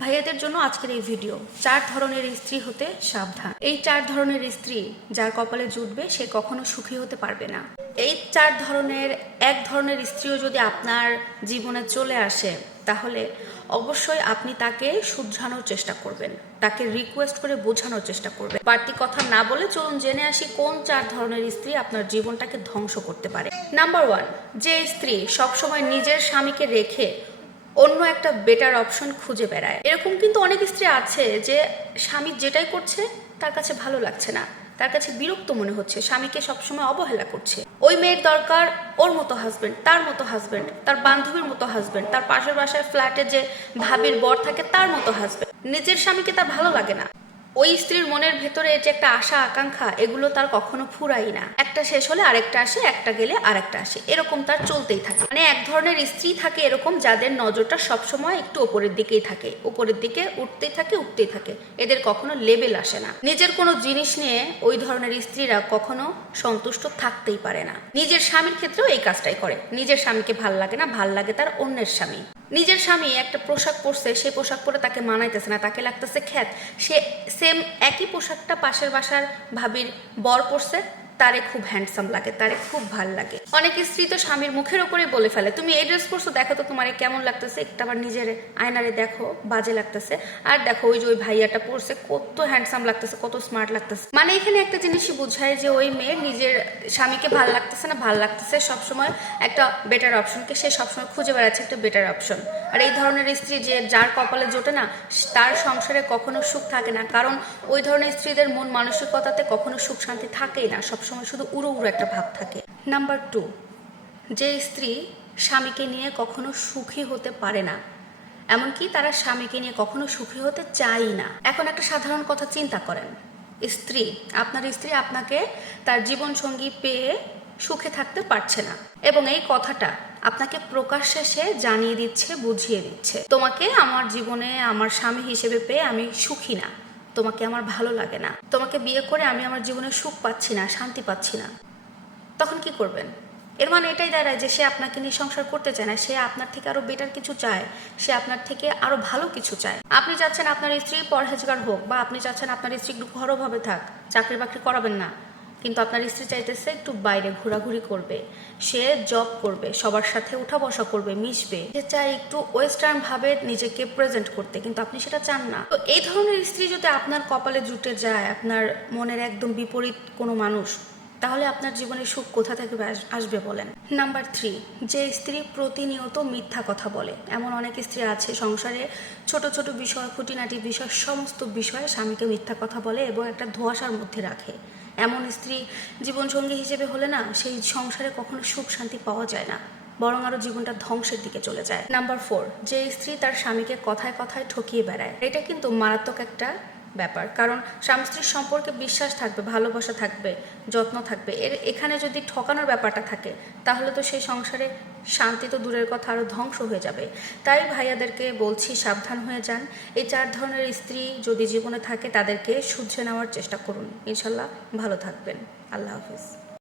ভাইয়াদের জন্য আজকের এই ভিডিও। চার ধরনের স্ত্রী হতে সাবধান। এই চার ধরনের স্ত্রী যার কপালে জুটবে, সে কখনো সুখী হতে পারবে না। এই চার ধরনের, এক ধরনের স্ত্রীও যদি আপনার জীবনে চলে আসে, তাহলে অবশ্যই আপনি তাকে শুধরানোর চেষ্টা করবেন। তাকে রিকোয়েস্ট করে বোঝানোর চেষ্টা করবেন। বাড়তি কথা না বলে চলুন জেনে আসি কোন চার ধরনের স্ত্রী আপনার জীবনটাকে ধ্বংস করতে পারে। নাম্বার ওয়ান যে স্ত্রী সবসময় নিজের স্বামীকে রেখে অন্য একটা বেটার অপশন খুঁজে বেড়ায়। এরকম কিন্তু অনেক স্ত্রী আছে যে স্বামী যেটাই করছে, তার কাছে ভালো লাগছে না। তার কাছে বিরক্ত মনে হচ্ছে, স্বামীকে সবসময় অবহেলা করছে। ওই মেয়ের দরকার ওর মতো হাজবেন্ড তার মতো হাজবেন্ড তার বান্ধবীর মতো হাজবেন্ড তার পাশের বাসায় ফ্ল্যাটে যে ভাবির বর থাকে, তার মতো হাজবেন্ড নিজের স্বামীকে তার ভালো লাগে না। ওই স্ত্রীর মনের ভেতরে যে একটা আশা, আকাঙ্ক্ষা, এগুলো তার কখনো ফুরাই না। একটা শেষ হলে আরেকটা আসে, একটা গেলে আরেকটা আসে। এরকম তার চলতেই থাকে। মানে এক ধরনের স্ত্রী থাকে এরকম যাদের নজরটা সবসময় একটু ওপরের দিকেই থাকে। উপরের দিকে উঠতেই থাকে উঠতেই থাকে। এদের কখনো লেভেল আসে না। নিজের কোনো জিনিস নিয়ে ওই ধরনের স্ত্রীরা কখনো সন্তুষ্ট থাকতেই পারে না। নিজের স্বামীর ক্ষেত্রেও এই কাজটাই করে। নিজের স্বামীকে ভালো লাগে না, ভালো লাগে তার অন্যের স্বামী। নিজের স্বামী একটা পোশাক পরছে সেই পোশাক পরে তাকে মানাইতেছে না, তাকে লাগতেছে খ্যাত। সে সে সেম একই পোশাকটা পাশের বাসার ভাবির বর পরছে। তারে খুব হ্যান্ডসাম লাগে, তারে খুব ভালো লাগে। অনেক স্ত্রী তো স্বামীর মুখের ওপরে বলে ফেলে, তুমি এই ড্রেস পরছো, দেখো তো তোমার কেমন লাগতেছে। একটা আবার নিজের আয়নারে দেখো, বাজে লাগতেছে। আর দেখো, ওই যে ওই ভাইয়াটা পরছে, কত হ্যান্ডসাম লাগতেছে, কত স্মার্ট লাগতেছে। মানে এখানে একটা জিনিসই বোঝায় যে ওই মেয়ের নিজের স্বামীকে ভালো লাগতেছে না, ভালো লাগতেছে সবসময় একটা বেটার অপশনকে সে সবসময় খুঁজে বেড়াচ্ছে একটা বেটার অপশন আর এই ধরনের স্ত্রী যে যার কপালে জোটে না, তার সংসারে কখনো সুখ থাকে না। কারণ ওই ধরনের স্ত্রীদের মন মানসিকতাতে কখনো সুখ শান্তি থাকেই না সবসময়। শুধু উড়ো উড়ো একটা ভাব থাকে। নাম্বার টু যে স্ত্রী স্বামীকে নিয়ে কখনো সুখী হতে পারে না, এমনকি তারা স্বামীকে নিয়ে কখনো সুখী হতে চাই না। এখন একটা সাধারণ কথা চিন্তা করেন। স্ত্রী, আপনার স্ত্রী আপনাকে তার জীবন সঙ্গী পেয়ে সুখে থাকতে পারছে না এবং এই কথাটা আপনাকে প্রকাশ্যে সে জানিয়ে দিচ্ছে, বুঝিয়ে দিচ্ছে। তোমাকে আমার জীবনে আমার স্বামী হিসেবে পেয়ে আমি সুখী না। তোমাকে আমার ভালো লাগে না। তোমাকে বিয়ে করে আমি আমার জীবনে সুখ পাচ্ছি না, শান্তি পাচ্ছি না। তখন কি করবেন? এর মানে এটাই দাঁড়ায় যে সে আপনাকে নিয়ে সংসার করতে চায় না, সে আপনার থেকে আরও বেটার কিছু চায়, সে আপনার থেকে আরও ভালো কিছু চায়। আপনি চাচ্ছেন আপনার স্ত্রী পরহেজগার হোক বা আপনি চাচ্ছেন আপনার স্ত্রী ঘরোভাবে থাক চাকরি বাকরি করাবেন না। কিন্তু আপনার স্ত্রী চাইতেছে একটু বাইরে ঘোরাঘুরি করবে। সে জব করবে, সবার সাথে উঠা বসা করবে, মিশবে। সে চায় একটু ওয়েস্টার্ন ভাবে নিজেকে প্রেজেন্ট করতে, কিন্তু আপনি সেটা চান না। তো এই ধরনের স্ত্রী যদি আপনার কপালে জুটে যায়, আপনার মনের একদম বিপরীত কোনো মানুষ, তাহলে আপনার জীবনে সুখ কোথা থেকে আসবে বলেন? নাম্বার থ্রি যে স্ত্রী প্রতিনিয়ত মিথ্যা কথা বলে, এমন অনেক স্ত্রী আছে সংসারে ছোট ছোট বিষয়, খুঁটিনাটি বিষয়, সমস্ত বিষয়ে স্বামীকে মিথ্যা কথা বলে এবং একটা ধোঁয়াশার মধ্যে রাখে। এমন স্ত্রী জীবনসঙ্গী হিসেবে হলে না সেই সংসারে কখনো সুখ শান্তি পাওয়া যায় না। বরং আরও জীবনটা ধ্বংসের দিকে চলে যায়। নাম্বার ফোর যে স্ত্রী তার স্বামীকে কথায় কথায় ঠকিয়ে বেড়ায়। এটা কিন্তু মারাত্মক একটা ব্যাপার। কারণ স্বামী স্ত্রীর সম্পর্কে বিশ্বাস থাকবে, ভালোবাসা থাকবে, যত্ন থাকবে। এর এখানে যদি ঠকানোর ব্যাপারটা থাকে, তাহলে তো সেই সংসারে শান্তি তো দূরের কথা আরও ধ্বংস হয়ে যাবে। তাই ভাইয়াদেরকে বলছি সাবধান হয়ে যান। এই চার ধরনের স্ত্রী যদি জীবনে থাকে, তাদেরকে শুধরে নেওয়ার চেষ্টা করুন। ইনশাল্লাহ ভালো থাকবেন। আল্লাহ হাফিজ।